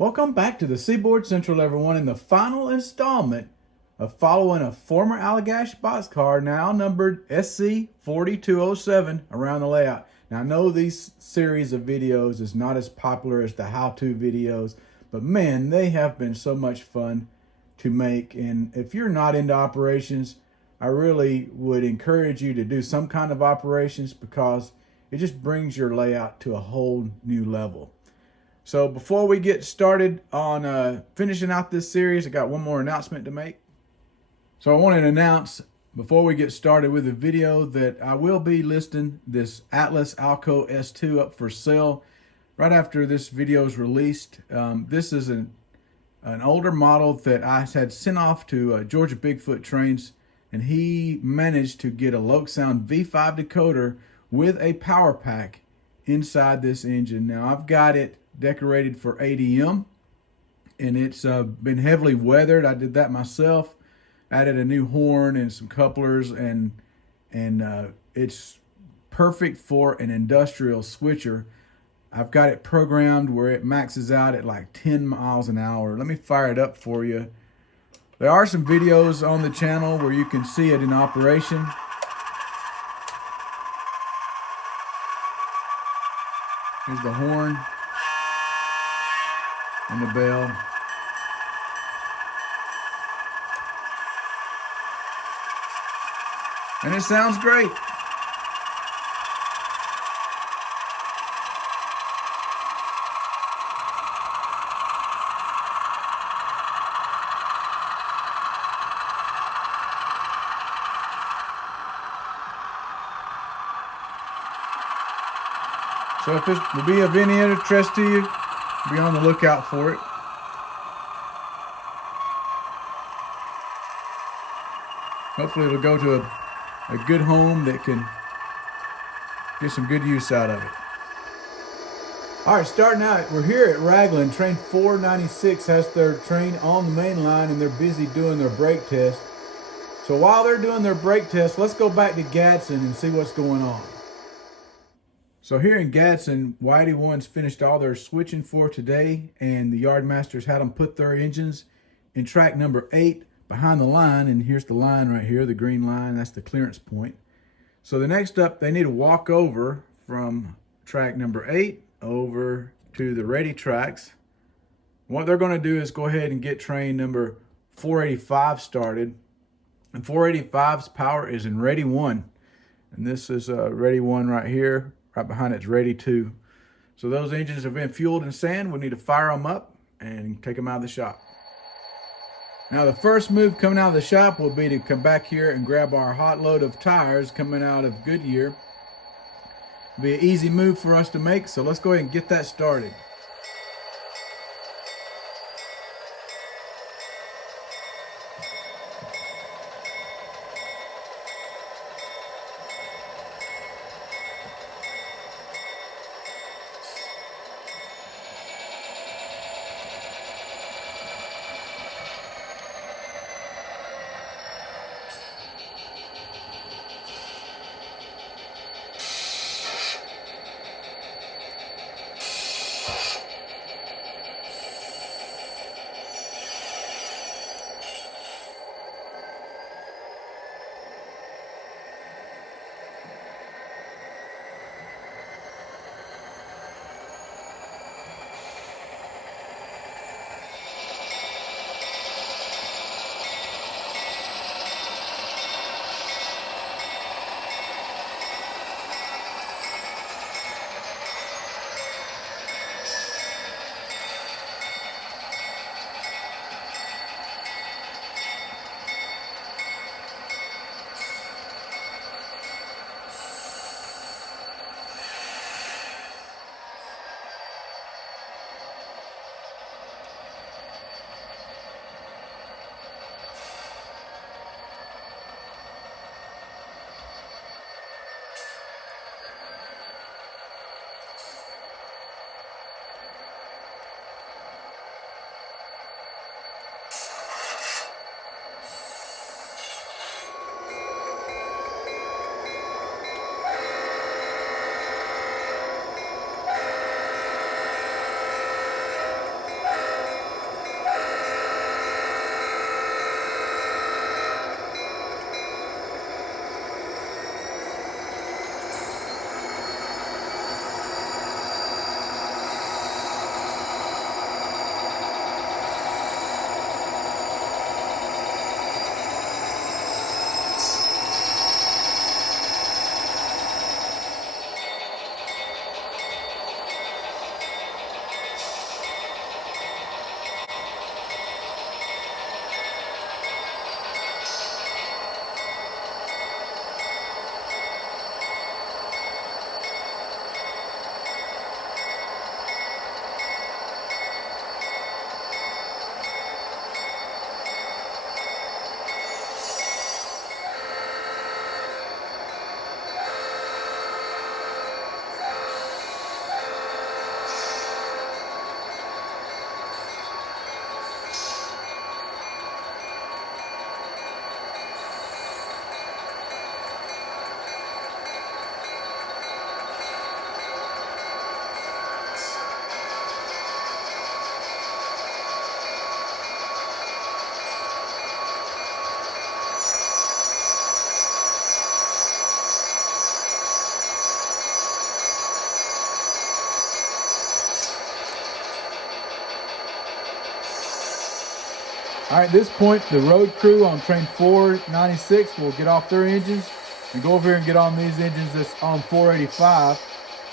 Welcome back to the Seaboard Central, everyone, in the final installment of following a former Allagash Boxcar, now numbered SC4207, around the layout. Now, I know these series of videos is not as popular as the how-to videos, but man, they have been so much fun to make. And if you're not into operations, I really would encourage you to do some kind of operations because it just brings your layout to a whole new level. So before we get started on finishing out this series, I got one more announcement to make. So I want to announce before we get started with the video that I will be listing this Atlas Alco S2 up for sale right after this video is released. This is an older model that I had sent off to Georgia Bigfoot Trains, and he managed to get a Lokesound V5 decoder with a power pack inside this engine. Now I've got it decorated for ADM, and it's been heavily weathered. I did that myself, added a new horn and some couplers, and it's perfect for an industrial switcher. I've got it programmed where it maxes out at like 10 miles an hour. Let me fire it up for you. There are some videos on the channel where you can see it in operation. Here's the horn and the bell. And it sounds great. So if this will be of any interest to you, be on the lookout for it. Hopefully it'll go to a good home that can get some good use out of it. All right, starting out, we're here at Raglan. Train 496 has their train on the main line, and they're busy doing their brake test. So while they're doing their brake test, let's go back to Gadsden and see what's going on. So here in Gadsden, Y81's finished all their switching for today, and the yardmasters had them put their engines in track number 8 behind the line, and here's the line right here, the green line, that's the clearance point. So the next up, they need to walk over from track number 8 over to the ready tracks. What they're going to do is go ahead and get train number 485 started, and 485's power is in ready 1, and this is ready 1 right here. Right behind it's ready 2. So those engines have been fueled in sand. We need to fire them up and take them out of the shop. Now the first move coming out of the shop will be to come back here and grab our hot load of tires coming out of Goodyear. It'll be an easy move for us to make, so let's go ahead and get that started. All right, at this point, the road crew on train 496 will get off their engines and go over here and get on these engines that's on 485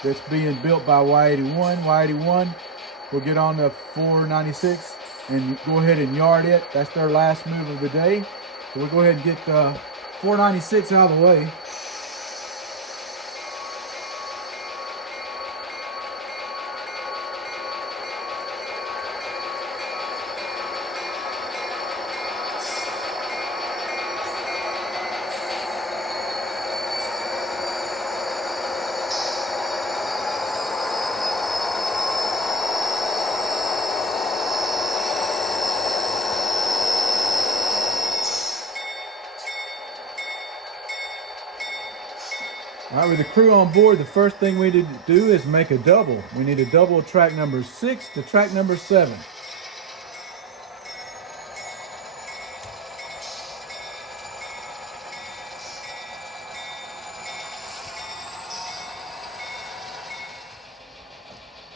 that's being built by Y81. Y81 will get on the 496 and go ahead and yard it. That's their last move of the day. So we'll go ahead and get 496 out of the way. All right, with the crew on board, the first thing we need to do is make a double. We need to double track number 6 to track number 7.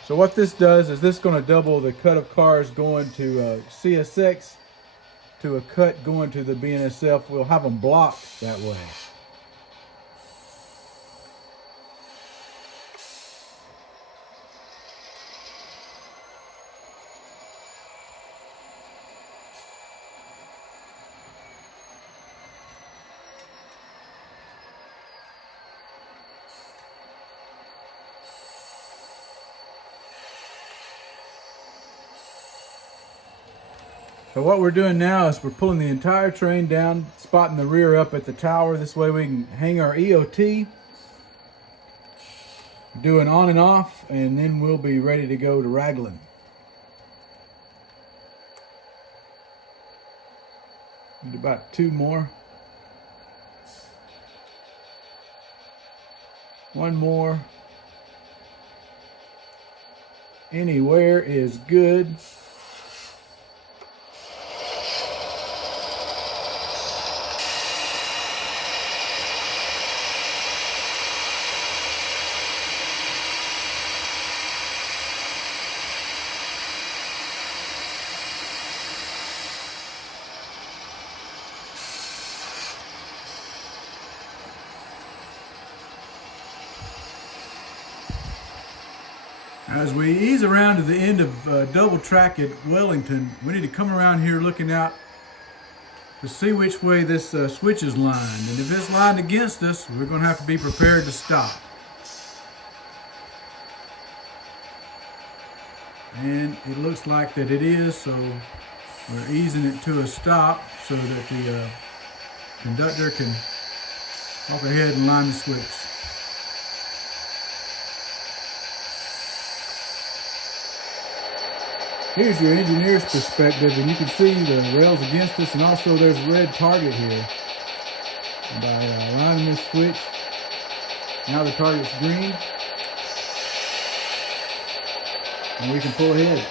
So what this does is this is going to double the cut of cars going to CSX to a cut going to the BNSF. We'll have them blocked that way. So what we're doing now is we're pulling the entire train down, spotting the rear up at the tower. This way we can hang our EOT, do an on and off, and then we'll be ready to go to Raglan. Need about 2 more. 1 more. Anywhere is good. As we ease around to the end of double track at Wellington, we need to come around here looking out to see which way this switch is lined. And if it's lined against us, we're going to have to be prepared to stop. And it looks like that it is, so we're easing it to a stop so that the conductor can walk ahead and line the switch. Here's your engineer's perspective, and you can see the rails against us, and also there's a red target here. And by lining this switch, now the target's green, and we can pull ahead.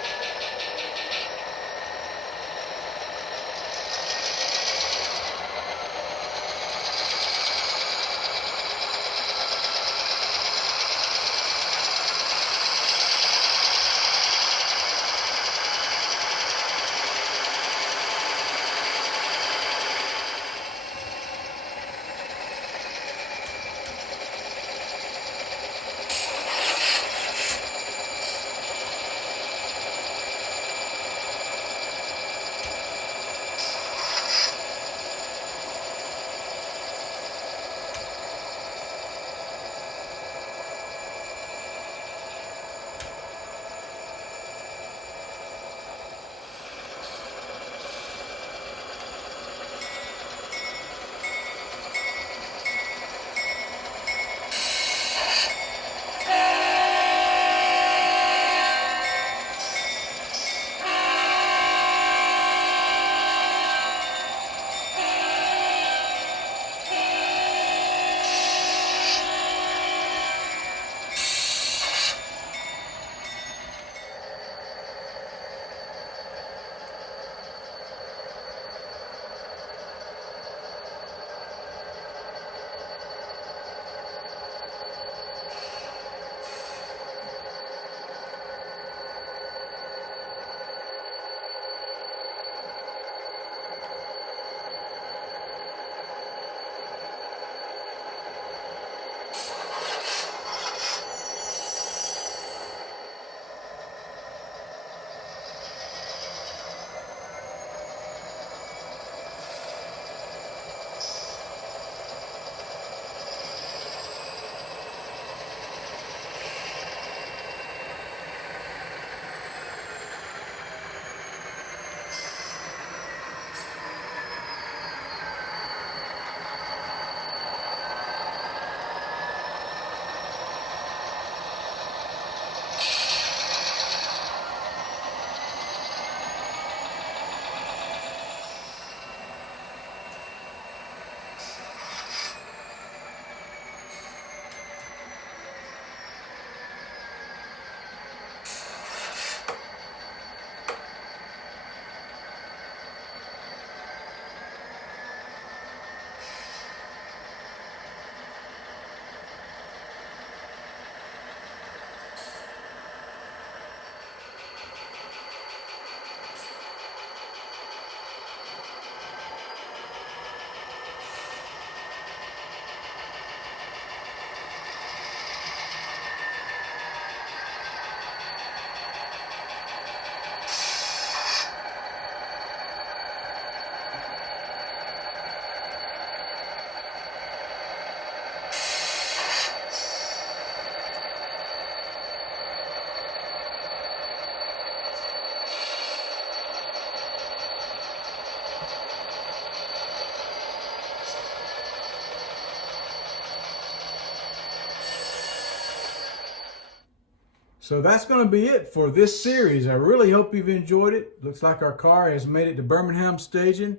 So that's going to be it for this series. I really hope you've enjoyed it. Looks like our car has made it to Birmingham staging.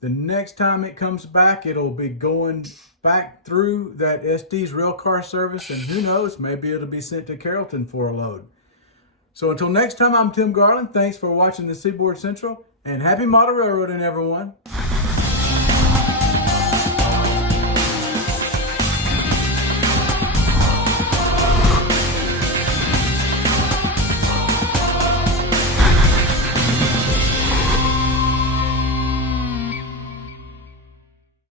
The next time it comes back, it'll be going back through that SD's rail car service, and who knows, maybe it'll be sent to Carrollton for a load. So until next time, I'm Tim Garland. Thanks for watching the Seaboard Central, and happy model railroading, everyone.